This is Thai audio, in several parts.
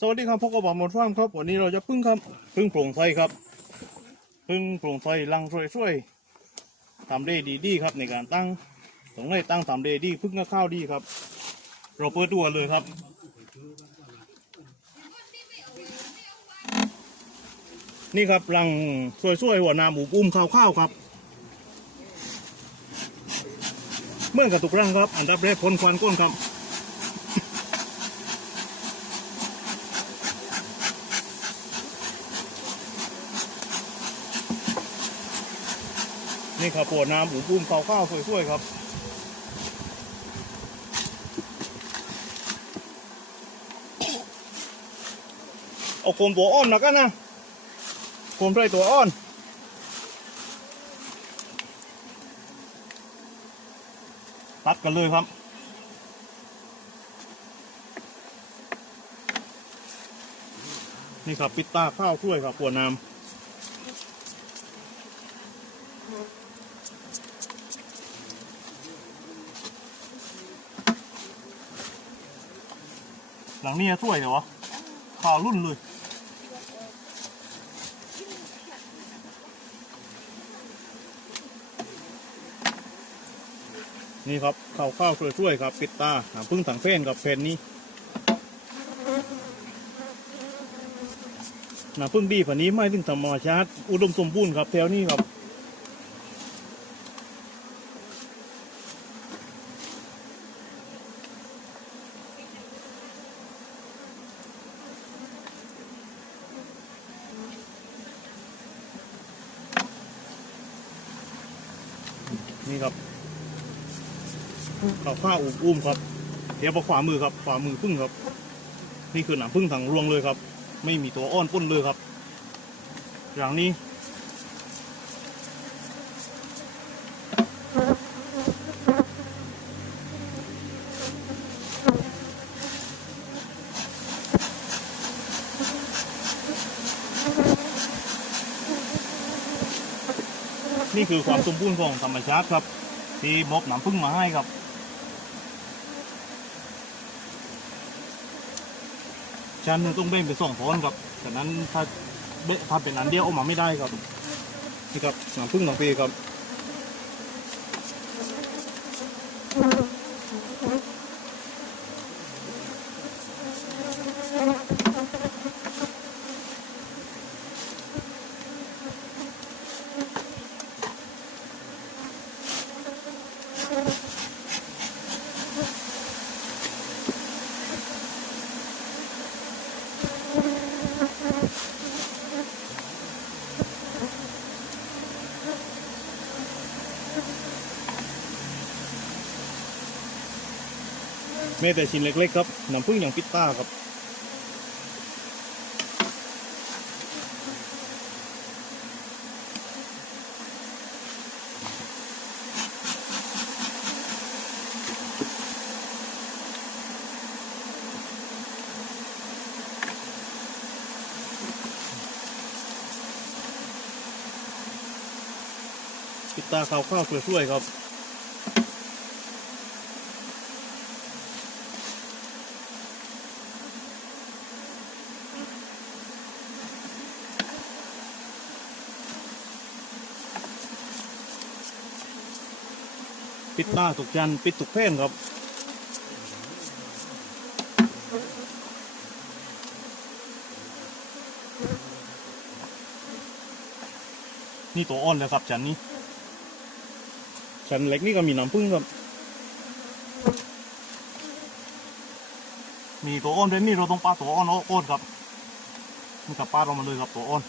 สวัสดีครับพบกับผมหมดฟาร์มครับ วันนี้เราจะพึ่งครับพึ่งโปร่งไฟครับพึ่งโปร่งไฟลังช่วยๆทำได้ดีๆครับ ในการตั้งตรงไหนตั้งทำได้ดีพึ่งก็ข้าวดีครับ เราเปิดตัวเลยครับนี่ครับรังช่วยๆหัวนาหมูปุ้มข้าวๆครับ เมื่อกับตุกรังครับ อันดับแรกพ้นควันก้นครับ นี่ครับปวดน้ำหมูปุ้มข้าข้าวสวยๆครับเอาโคมตัวอ้อนนะกันนะโคมไรตัวอ้อนตัดกันเลยครับนี่ครับ ปิดตาข้าวถ้วยครับปวดน้ำ หลังนี้ถ้วยเหรอวะข่าวรุ่นเลยนี่ครับข้าวข้าวช่วยช่วยครับ ปิดตาหาพึ่งถังเฟ้นกับเพนนี้น้ำพึ่งดีผันนี้ไม่ถึงธรรมชาติ อุดมสมบูรณ์ครับแถวนี้ครับ นี่ครับข้าวข้าวอุบอุ้มครับเดี๋ยวขวามือครับขวามือพึ่งครับ นี่คือหนังพึ่งถังรวงเลยครับ ไม่มีตัวอ้อนป้นเลยครับ อย่างนี้ นี่คือความสมบูรณ์ของธรรมชาติครับ ที่มอบหนำพึ่งมาให้ครับชั้นนึงต้องเบ่งเป็นสองพ้อนครับฉะนั้นถ้าเบะถ้าเป็นอันเดียวออกมาไม่ได้ครับนี่ครับหนำพึ่งหนำปีครับ ม้แต่ชิ้นเล็กๆครับหนำพึ่งอย่างปิตต้าครับปิดตาข้าวข้าวๆช่วยๆครับ ปิดตาถูกจันปิดถูกแพ่นครับนี่ตัวอ่อนเลยครับจันนี้จันเล็กนี่ก็มีน้ำผึ้งครับ มีตัวอ่อนด้วยนี่เราต้องปาตัวอ่อนอ้อนครับนี่กับปาเรามาเลยครับตัวอ่อน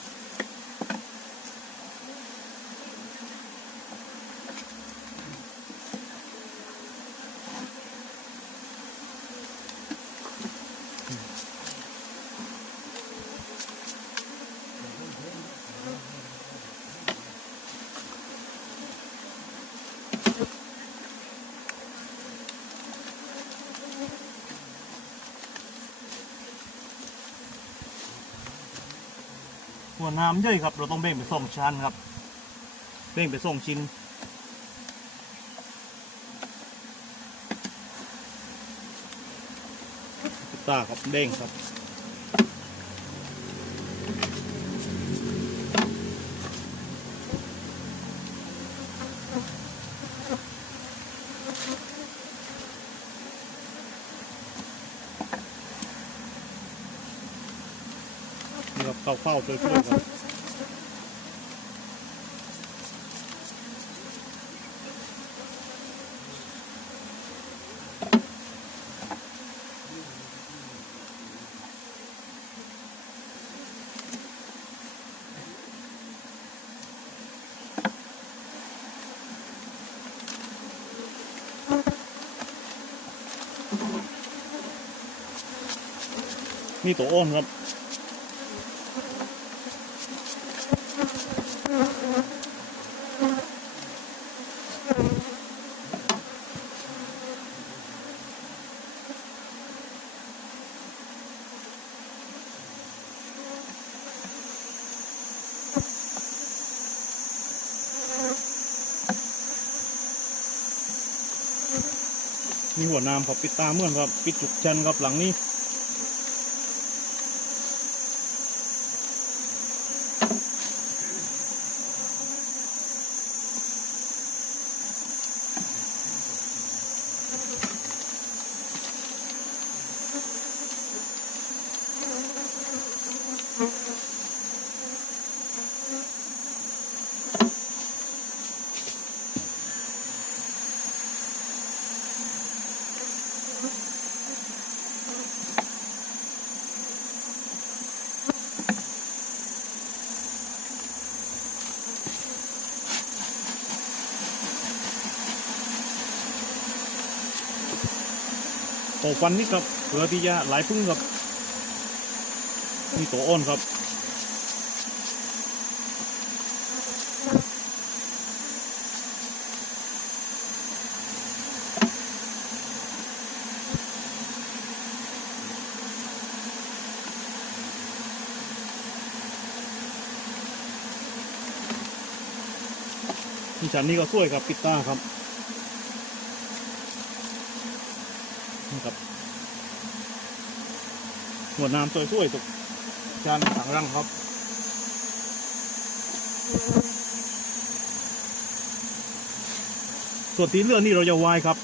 หัวน้ำเยอะครับ เราต้องเบ่งไปส่งชั้นครับเบ่งไปส่งชิ้นตาครับเด้งครับ นี่ครับข้าวข้าๆช่วยๆครับนี่ตัวอ้นครับ มีหัวน้ำครับปิดตาเมื่อนครับ ปิดจุกชันครับหลังนี้ โตฟันนี่ครับเผื่อที่จะหลายพึ่งครับนี่ตัวอ้นครับนี่ฉันนี่ก็สวยครับปิดตาครับ ครับหัวน้ำสวยๆตุกจานถังรังครับส่วนที่เหลือนี่เราจะวายครับ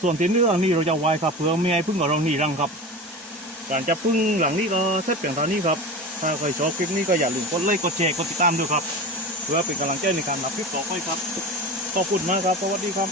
ส่วนที่เหลือนี่เราจะวายครับเพื่อไม่ให้พึ่งกับเราหนีรังครับการจะพึ่งหลังนี้ก็เสร็จเพียงเท่านี้ครับ ถ้าใครชอบคลิปนี้ก็อย่าลืมกดไลค์กดแชร์กดติดตามด้วยครับ เพื่อเป็นกำลังใจในการรับคลิปต่อไปครับขอบคุณมากครับสวัสดีครับ